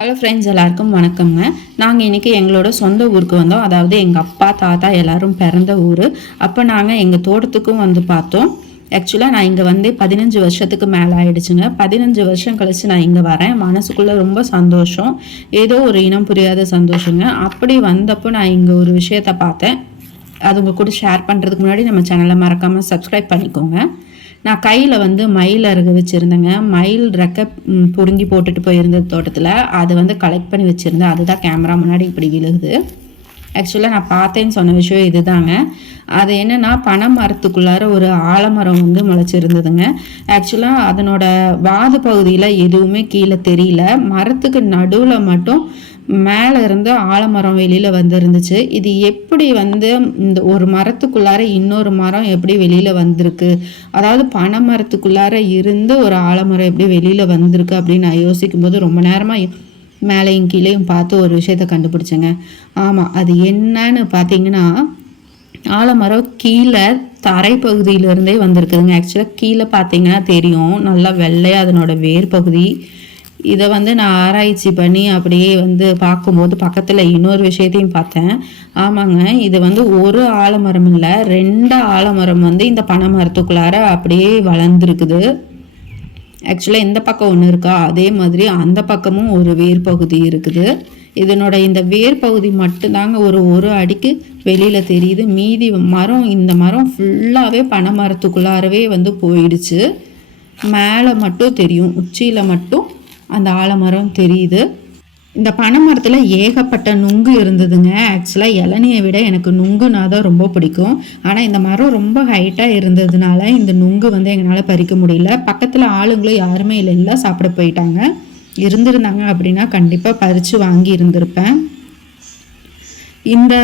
Hello friends எல்லாருக்கும் வணக்கங்க நாங்கள் இன்றைக்கி எங்களோட சொந்த ஊருக்கு வந்தோம். அதாவது எங்கள் அப்பா தாத்தா எல்லோரும் பிறந்த ஊர். அப்போ நாங்கள் எங்கள் தோட்டத்துக்கும் வந்து பார்த்தோம். ஆக்சுவலாக நான் இங்கே வந்து பதினஞ்சு வருஷத்துக்கு மேலே ஆயிடுச்சுங்க. பதினஞ்சு வருஷம் கழித்து நான் இங்கே வரேன். மனசுக்குள்ளே ரொம்ப சந்தோஷம். ஏதோ ஒரு இனம் புரியாத சந்தோஷங்க. அப்படி வந்தப்போ நான் இங்கே ஒரு விஷயத்த பார்த்தேன். அது உங்கள் கூட ஷேர் பண்ணுறதுக்கு முன்னாடி நம்ம சேனலை மறக்காமல் சப்ஸ்கிரைப் பண்ணிக்கோங்க. நான் கையில் வந்து மயில் அருகு வச்சுருந்தேங்க. மயில் ரெக்க பிடுங்கி போட்டுட்டு போயிருந்த தோட்டத்தில். அதை வந்து கலெக்ட் பண்ணி வச்சுருந்தேன். அதுதான் கேமரா முன்னாடி இப்படி விழுகுது. ஆக்சுவலாக நான் பார்த்தேன்னு சொன்ன விஷயம் இதுதாங்க. அது என்னென்னா பனை மரத்துக்குள்ளார ஒரு ஆலமரம் வந்து முளைச்சிருந்ததுங்க. ஆக்சுவலாக அதனோட வாது பகுதியில் எதுவுமே கீழே தெரியல. மரத்துக்கு நடுவில் மட்டும் மேலே இருந்து ஆலமரம் வெளியில் வந்துருந்துச்சு. இது எப்படி வந்து இந்த ஒரு மரத்துக்குள்ளார இன்னொரு மரம் எப்படி வெளியில் வந்திருக்கு? அதாவது பனை மரத்துக்குள்ளார இருந்து ஒரு ஆலமரம் எப்படி வெளியில் வந்திருக்கு அப்படின்னு நான் யோசிக்கும் போது ரொம்ப நேரமாக மேலேயும் கீழேயும் பார்த்து ஒரு விஷயத்த கண்டுபிடிச்சேங்க. ஆமாம் அது என்னன்னு பார்த்தீங்கன்னா ஆலமரம் கீழே தரை பகுதியிலேருந்தே வந்திருக்குதுங்க ஆக்சுவலாக கீழே பார்த்தீங்கன்னா தெரியும். நல்லா வெள்ளையாக அதனோட வேர் பகுதி இதை வந்து நான் ஆராய்ச்சி பண்ணி அப்படியே வந்து பார்க்கும்போது பக்கத்தில் இன்னொரு விஷயத்தையும் பார்த்தேன். ஆமாங்க இது வந்து ஒரு ஆலமரம் இல்லை ரெண்டு ஆலமரம் வந்து இந்த பனை மரத்துக்குள்ளார அப்படியே வளர்ந்துருக்குது. ஆக்சுவலாக இந்த பக்கம் ஒன்று இருக்கா? அதே மாதிரி அந்த பக்கமும் ஒரு வேர் பகுதி இருக்குது. இதனோட இந்த வேர் பகுதி மட்டும்தாங்க ஒரு ஒரு அடிக்கு வெளியில் தெரியுது. மீதி மரம் இந்த மரம் ஃபுல்லாகவே பனை மரத்துக்குள்ளாரவே வந்து போயிடுச்சு. மேலே மட்டும் தெரியும் உச்சியில் மட்டும் அந்த ஆலமரம் தெரியுது. இந்த பனை மரத்தில் ஏகப்பட்ட நுங்கு இருந்ததுங்க. ஆக்சுவலாக இளநியை விட எனக்கு நுங்குனா தான் ரொம்ப பிடிக்கும். ஆனால் இந்த மரம் ரொம்ப ஹைட்டாக இருந்ததுனால இந்த நுங்கு வந்து எங்களால் பறிக்க முடியல. பக்கத்தில் ஆளுங்களும் யாருமே இல்லை. எல்லாம் சாப்பிட போயிட்டாங்க. இருந்திருந்தாங்க அப்படின்னா கண்டிப்பாக பறித்து வாங்கி இருந்திருப்பேன். இந்த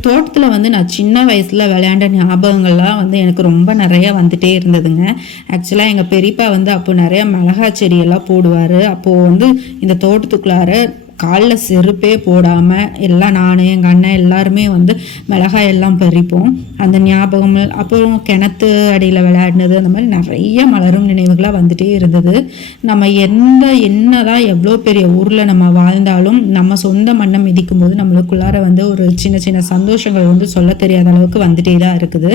தோட்டத்தில் வந்து நான் சின்ன வயசில் விளையாண்ட ஞாபகங்கள்லாம் வந்து எனக்கு ரொம்ப நிறையா வந்துட்டே இருந்ததுங்க. ஆக்சுவலாக எங்கள் பெரியப்பா வந்து அப்போ நிறையா மிளகா செடியெல்லாம் போடுவார். அப்போது வந்து இந்த தோட்டத்துக்குள்ளார காலில் செருப்பே போடாமல் எல்லாம் நான் எங்கள் அண்ணன் எல்லாருமே வந்து மிளகாய் எல்லாம் பறிப்போம். அந்த ஞாபகம் அப்புறம் கிணத்து அடியில் விளையாடினது அந்த மாதிரி நிறைய மலரும் நினைவுகளாக வந்துட்டே இருந்தது. நம்ம எந்த என்ன தான் எவ்வளோ பெரிய ஊரில் நம்ம வாழ்ந்தாலும் நம்ம சொந்த மண்ணை மிதிக்கும் போது நம்மளுக்குள்ளார வந்து ஒரு சின்ன சின்ன சந்தோஷங்கள் வந்து சொல்ல தெரியாத அளவுக்கு வந்துட்டே தான் இருக்குது.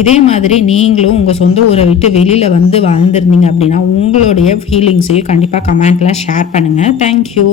இதே மாதிரி நீங்களும் உங்கள் சொந்த ஊரை விட்டு வெளியில் வந்து வாழ்ந்துருந்தீங்க அப்படின்னா உங்களுடைய ஃபீலிங்ஸையும் கண்டிப்பாக கமெண்ட்லாம் ஷேர் பண்ணுங்கள் தேங்க்யூ